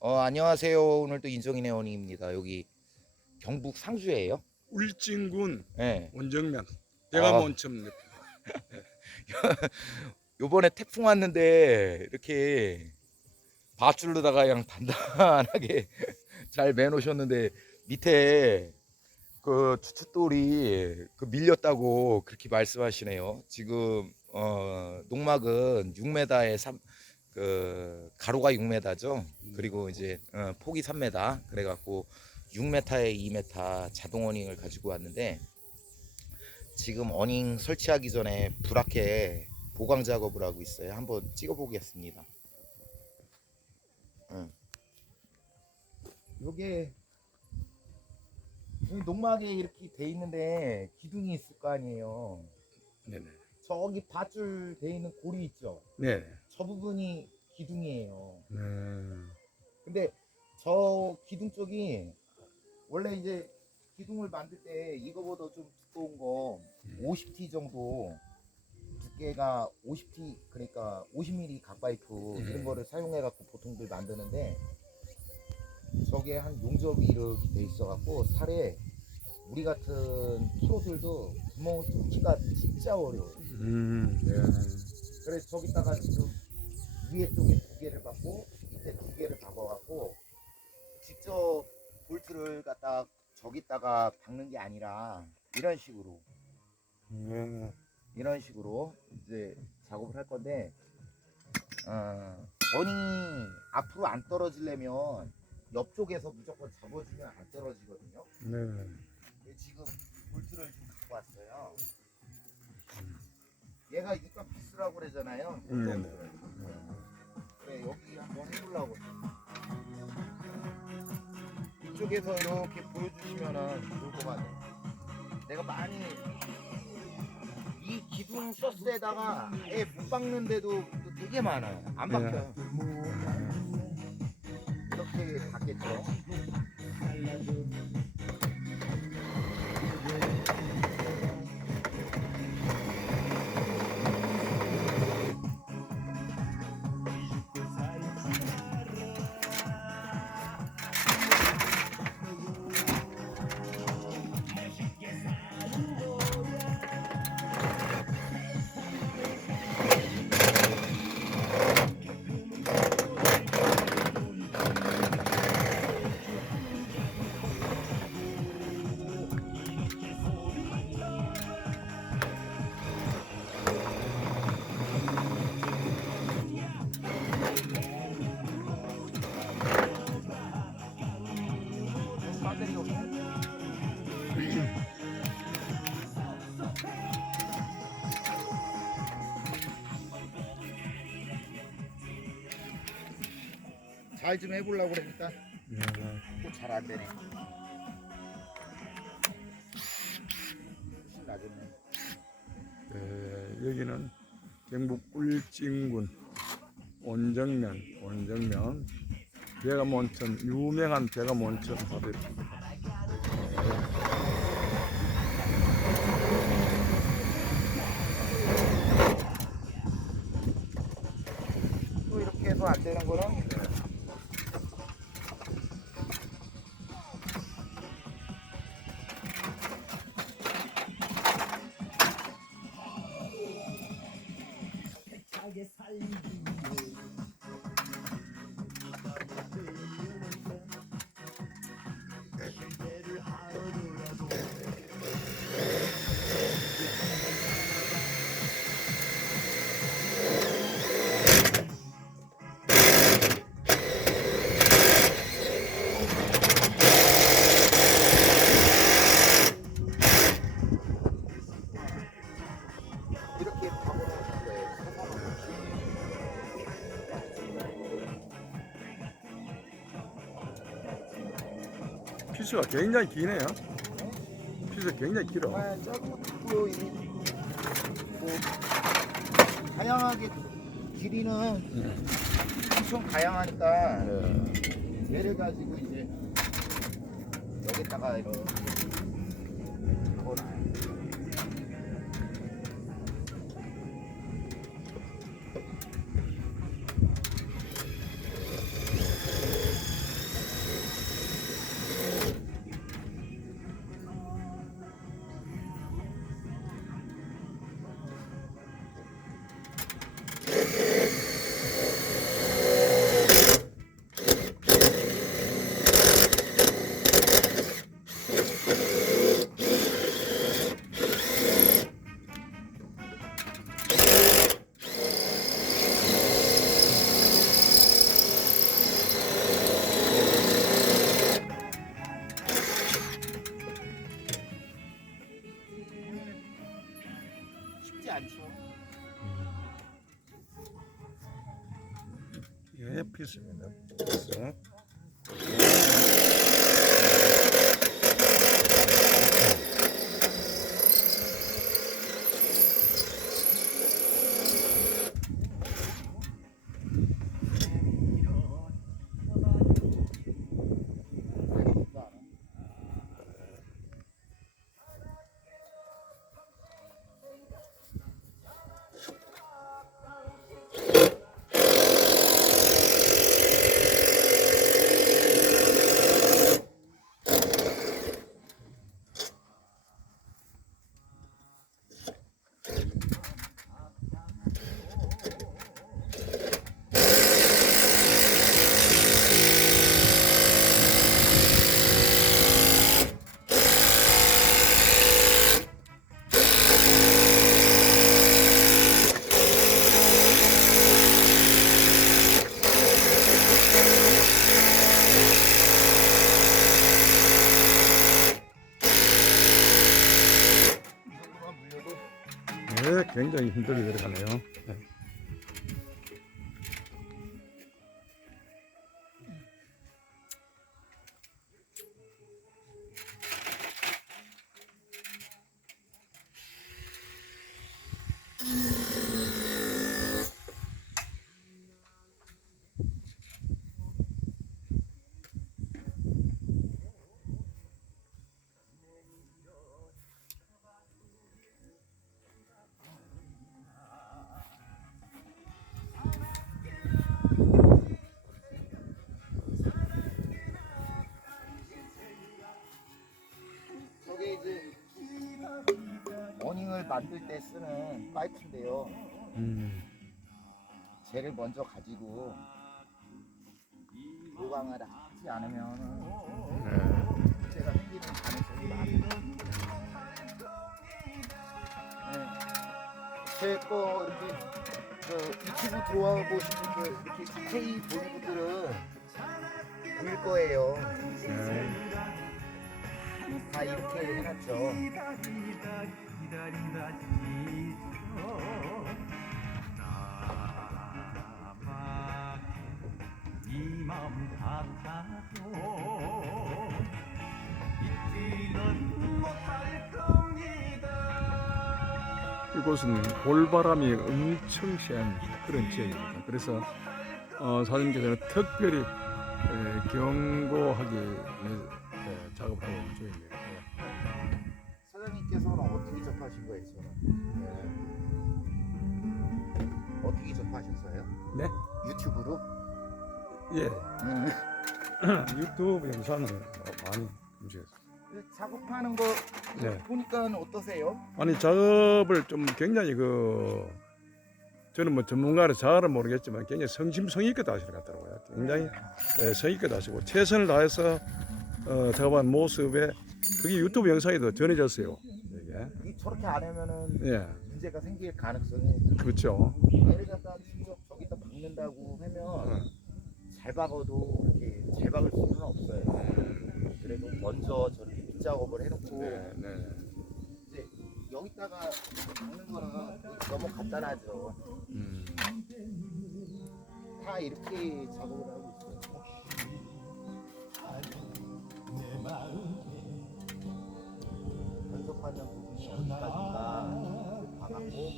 어, 안녕하세요. 오늘도 인성인의 원희입니다. 여기 경북 상주예요. 울진군 예. 원정면 아. 대감원천 옆. 요번에 태풍 왔는데 이렇게 밧줄로다가 그냥 단단하게 잘 매놓으셨는데 밑에 그 추춧돌이 그 밀렸다고 그렇게 말씀하시네요. 지금 어 농막은 6m에 3, 그 가로가 6m죠. 그리고 이제 어, 폭이 3m. 그래갖고 6m에 2m 자동 어닝을 가지고 왔는데 지금 어닝 설치하기 전에 브라켓 보강 작업을 하고 있어요. 한번 찍어보겠습니다. 응. 요게 여기 농막에 이렇게 돼 있는데 기둥이 있을 거 아니에요. 네네. 저기 밧줄 돼 있는 고리 있죠. 네. 저 부분이 기둥이에요. 네. 근데 저 기둥 쪽이 원래 이제 기둥을 만들 때 이거보다 좀 두꺼운 거 50T 정도 두께가 50T 그러니까 50mm 각바이프 이런 거를 사용해 갖고 보통들 만드는데 저게 한 용접이 이렇게 돼 있어 갖고 살에 우리 같은 프로들도 구멍을 뚫기가 진짜 어려워요. 음. 네. 그래서 저기다가 지금 위에 쪽에 두 개를 받고 밑에 두 개를 박아갖고 직접 볼트를 갖다 저기다가 박는 게 아니라 이런 식으로 네. 이런 식으로 이제 작업을 할 건데 어, 원이 앞으로 안 떨어지려면 옆쪽에서 무조건 잡아주면 안 떨어지거든요. 네. 지금 볼트를 좀 갖고 왔어요. 얘가 이과 피스라고 그러잖아요. 음, 네. 그래 여기 한번 해보려고. 이쪽에서 이렇게 보여주시면은 좋을 것 같네. 내가 많이 이 기둥 소스에다가 아예 못 박는데도 또 되게 많아요. 안 네. 박혀요. 이렇게 박겠죠. 잘좀 해보려고 그러니까 네. 또잘안 되네. 훨씬 나겠네. 네. 여기는 경북 울진군 원정면 원정면 대감원천 유명한 대감원천 바다입니다. 또 이렇게 해서 안 되는 거는 피스가 굉장히 기네요. 피스가 굉장히 길어. 아, 있고요. 이, 뭐 다양하게 길이는 엄청 다양하니까 네. 얘를 가지고 이제 여기다가 이렇게 예, 피스입니다. 필수. 굉장히 힘들게 내려가네요. 네. 어닝을 만들 때 쓰는 파이프인데요. 음, 쟤를 먼저 가지고 보강을 하지 않으면 네. 문제가 생기는 가능성이 많아요. 네. 제거 이렇게 그 유튜브 들어와 보신 분들 이렇게 디테일 보는 분들은 보일 거예요. 네. 다 이렇게 해놨죠. 이맘 같아도 잊지는 못할 겁니다. 이곳은 볼바람이 엄청 센 그런 지역입니다. 그래서 어, 사장님께서는 특별히 에, 경고하기 위해 에, 작업을 하고 있는 중입니다. 예. 접하신 거예요, 저는? 네. 어떻게 접하셨어요? 네? 유튜브로? 예, 음. 유튜브 영상을 많이 움직였어요. 작업하는 거 네. 보니까 어떠세요? 아니 작업을 좀 굉장히 그 저는 뭐 전문가라 잘은 모르겠지만 굉장히 성심성의 있게 하시는 것 같더라고요. 굉장히 예, 성의 있게 하시고 최선을 다해서 어, 작업한 모습에 그게 유튜브 영상에도 전해졌어요. 이게 이 저렇게 안 하면은 예, 문제가 생길 가능성이 그렇죠. 얘를 갖다 직접 저기다 박는다고 하면 잘 박아도 이렇게 잘 박을 수는 없어요. 그래도 먼저 저렇게 밑작업을 해놓고 네, 네. 이제 여기다가 박는 거는 너무 간단하죠. 음, 다 이렇게 작업을 하고 있어요. 연속하면 어디까지가 박았고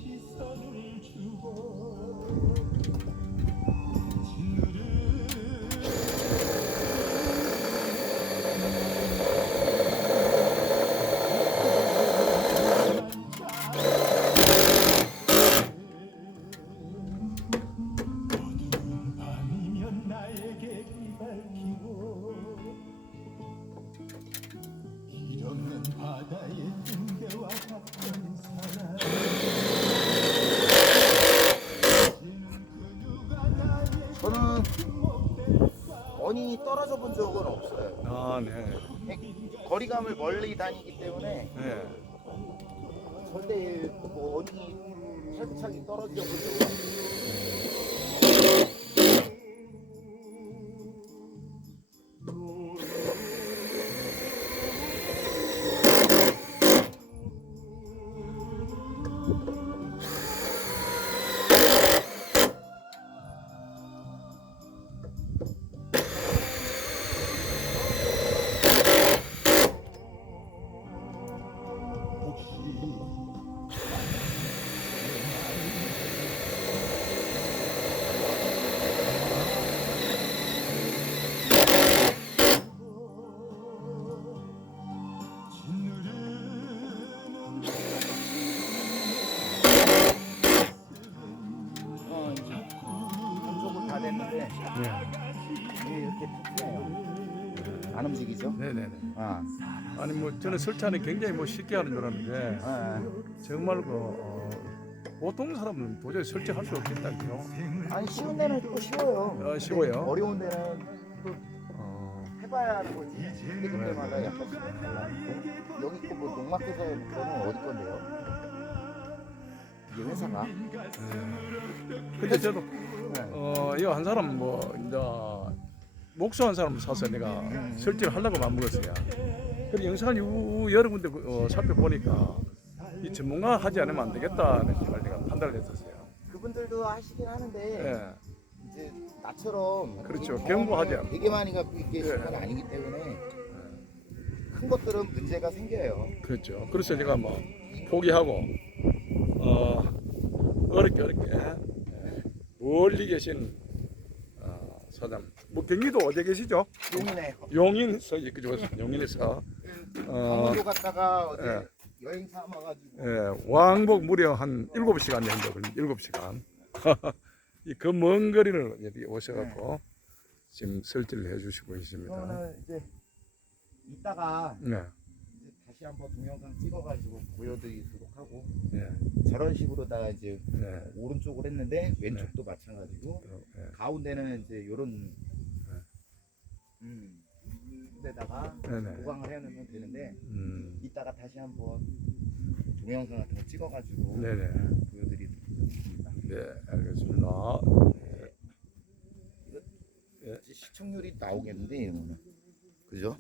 저는 원인이 떨어져 본 적은 없어요. 아, 네, 거리감을 멀리 다니기 때문에 네. 절대 뭐 원인이 살짝이 떨어져 본 적은 없어요. 아, 아니 뭐 저는 설치하는 굉장히 뭐 쉽게 하는 줄 알았는데 아, 정말 그 어, 보통 사람은 도저히 설치할 수 없겠다고요. 아니 쉬운 데는 또 쉬워요. 아, 쉬워요? 근데 어려운 데는 또 어, 해봐야 하는 거지. 그때 그때마다 달라. 농- 여기 거뭐 농마켓에서 거는 어디 건데요? 이게 회사가? 근데 저도 네. 어, 이거 한 사람 뭐 이제 목수 한 사람 사서 내가 설치를 하려고 마음먹었어요. 그리고 영상을 유- 여러 군데 어, 살펴보니까 이 전문가 하지 않으면 안 되겠다는 생각을 내가 판단을 했었어요. 그분들도 하시긴 하는데 예. 이제 나처럼 그렇죠. 이 경고하지 않고. 되게 많이 갖고 있게 예. 시간 아니기 때문에 큰 것들은 문제가 생겨요. 그렇죠. 그래서 제가 뭐 포기하고 어, 어렵게 어렵게 예, 멀리 계신 어, 사장 뭐 경기도 어디 계시죠? 용인에 용인서 그죠? 용인에서 어, 강원도 갔다가 어제 예. 여행 삼아 가지고 예, 왕복 무려 한 7시간 정도 걸린 7시간. 이 그 먼 거리를 여기 오셔갖고 지금 설치를 해주시고 있습니다. 그러면은 이제 이따가 네, 이제 다시 한번 동영상 찍어 가지고 보여드리도록 하고 예, 저런 식으로다가 이제 예, 오른쪽을 했는데 왼쪽도 마찬가지고 예. 가운데는 이제 요런 음 데다가 네네. 보강을 해놓으면 되는데 음, 이따가 다시 한번 동영상 같은 거 찍어가지고 네네. 보여드리도록 하겠습니다. 네, 알겠습니다. 이제 시청률이 나오겠는데 이거는 그죠?